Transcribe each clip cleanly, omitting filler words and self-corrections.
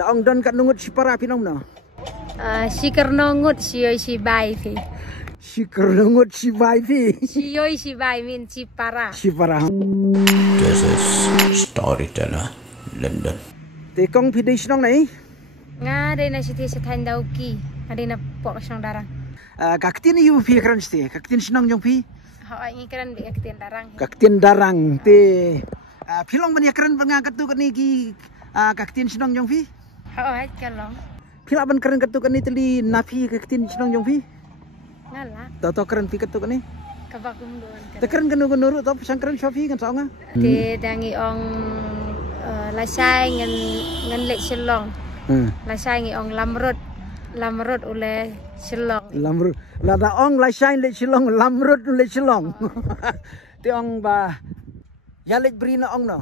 Daong don kat nungut si para pinong no. Si kernongut siyoy si bai fi. Si kernungut si bai fi. Siyoy si bai min si para. Si para. This is Storyteller London. Tekong pidai sinong nai. Nga ada na si tisa tain dauki. Ada na pok siyang darang. Kaktin yu pi kran sti. Kaktin sinong jong pi. Hawak ingkaran bi aktian darang. Kaktin darang te. Pilong ban yakran bangakat tu kani ki kaktin sinong jong pi. Hawak kalong. Pila ban keren katu kani teli nafi kaktin sinong jong pi. Ngala. Tahu keren pi katu kani. Kabakum doon. Te keren kanu nurut tau pasang keren shofi kan saunga. Te dangi ong lasai ngan lek silong. Lasai ngi ong lamrut ule silong. Lamrut. Lada ong lasai lek silong lamrut ule silong. Te ong ba ya lek brina ong no.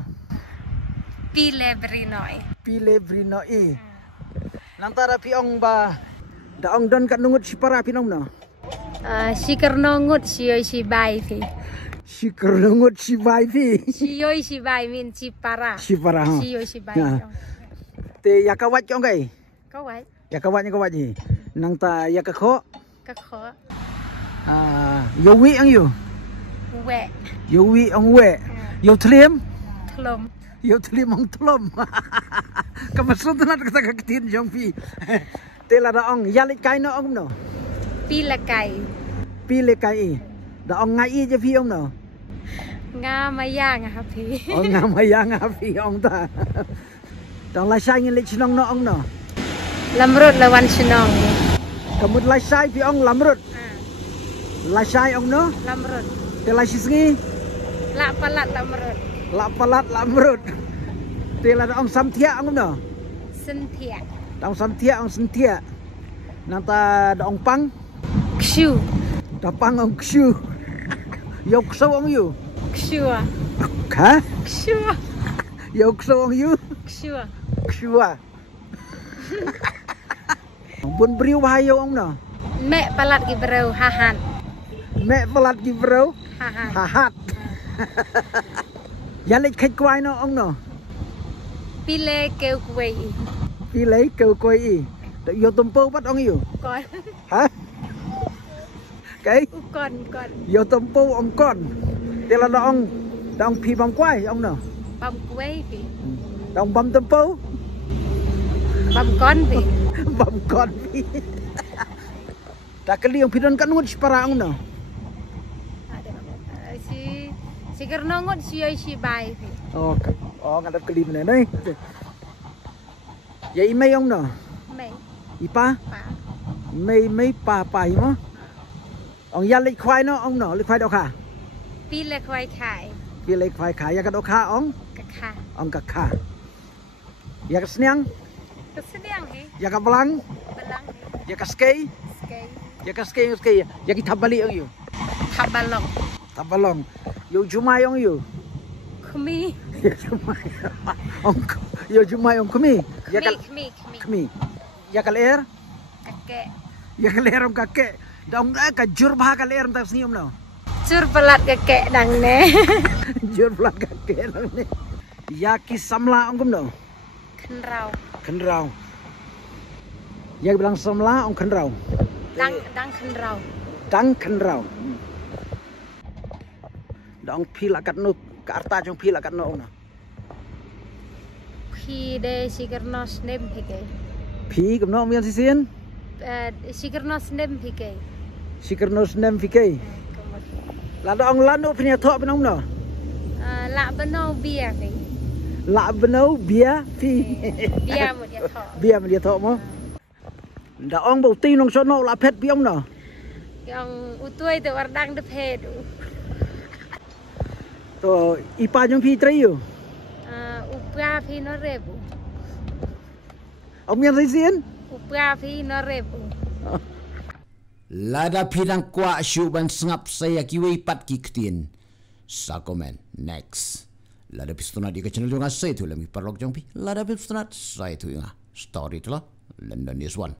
Pile berinoi. Pile brina i. Nantara pi ong ba daong don kat nungut si para pinong no. Si kernongut siyoy si bai fi. Si kernungut si bai fi. Siyoy si bai min si para. Si para. Siyoy si bai. Te yakawat jong kai. Kawat. Yakawatnya kawat ni. Nang ta yakakho. Kakho. Yowi ang yu. We. Yowi ang we. Yo tlim. Tlom. Yo tlim ang tlom. Kamasud na kata kaktin jong pi. Te la daong yalit kai no ong no. Pila kai. Pile kai. Daong ngai je pi ong no. Nga maya nga happy. Ong nga maya nga pi ong ta. Daong la sai ngi lek sinong no ong no. Lamrut lawan sinong. Kamut la sai pi ong lamrut. La sai ong no. Lamrut. Te la sisngi. La palat lamrut. La palat lamrut. Te la daong samtia ong no. Sentia. Daong samtia ong sentia. Nanta daong pang. Kshu. Dapang ong kshu. Yo kso ong yu. Kshua. Ha? Kshua. Yo kso ong yu. Kshua. Kshua. Bun briu bahayo ong no. Mek palat gibrau hahan. Mek pelat gi bro. Hahan. Hahat. Yalit khay kwai no ong no. Pile keu kuei. Pilay keu koi i. Yo tumpo pat ong yu. Kon. Ha? Kay Kon. yo tumpo ong kon. Tela daong pi bam kwai ong no. Bam kuei pi. Daong bam tumpo. Bam kon pi. Bam kon pi. Tak kali ong pidon kan ngut para ong no. Si kernongut siyoy si bai pi. Oh ngadap kali mana nei. Ya imay ong no. Mei. Ipa. Pa. Mei pa mo. Ong ya lek kwai no ong no, lek kwai do kha. Pile kuei kai. Pilay kwai kha ya ka do kha ong. Kakha. Ong ka kha. Ya ka sniang, Kesediang ni. ya ka belang, Belang ni. ya ka skei, Skei. ya ka skei, ya ki tabali ong yu. Tabalong. Tabalong. Yo jumay ong yu. Kumi. Yo jumay. Yo jumay ong kumi. Ya ka Kumi. kumi. Ya ka leer, Kakek. ya ka leer ong kake. Daong ka jur bah ka leer tak sniom no. Cur pelat kakek dang ne. Jur bah kake lang ni. Ya ki samla ong kum no. Kenrau. Kenrau. Ya bilang samla ong kenrau. Dang kenrau. Dang kenrau. Daong pila kat no ka arta jong pila kat no na. Khi de sikernos nem pike. Pi kum no mian sisien. Sikernos nem pike. Sikernos nem fikei. La daong lanu punya thok pinong no. La beno bia pi. La beno bia pi. Bia mo dia thok. Bia mà dia thok mo. Daong bau ti nong sono la phet piong no. Yang utui tu wardang de pedu. To ipa jong pi trai yo. Upra pi no rebu. Ông mian sisien. Upra pi no rebu. Lada pidang kwa syuban sengap saya kiwi pat kiktin. Sa komen next. Lada pistonat di channel juga saya tu lami parlok jongpi. Lada pistonat saya tu inga. Story tu lah. London is one.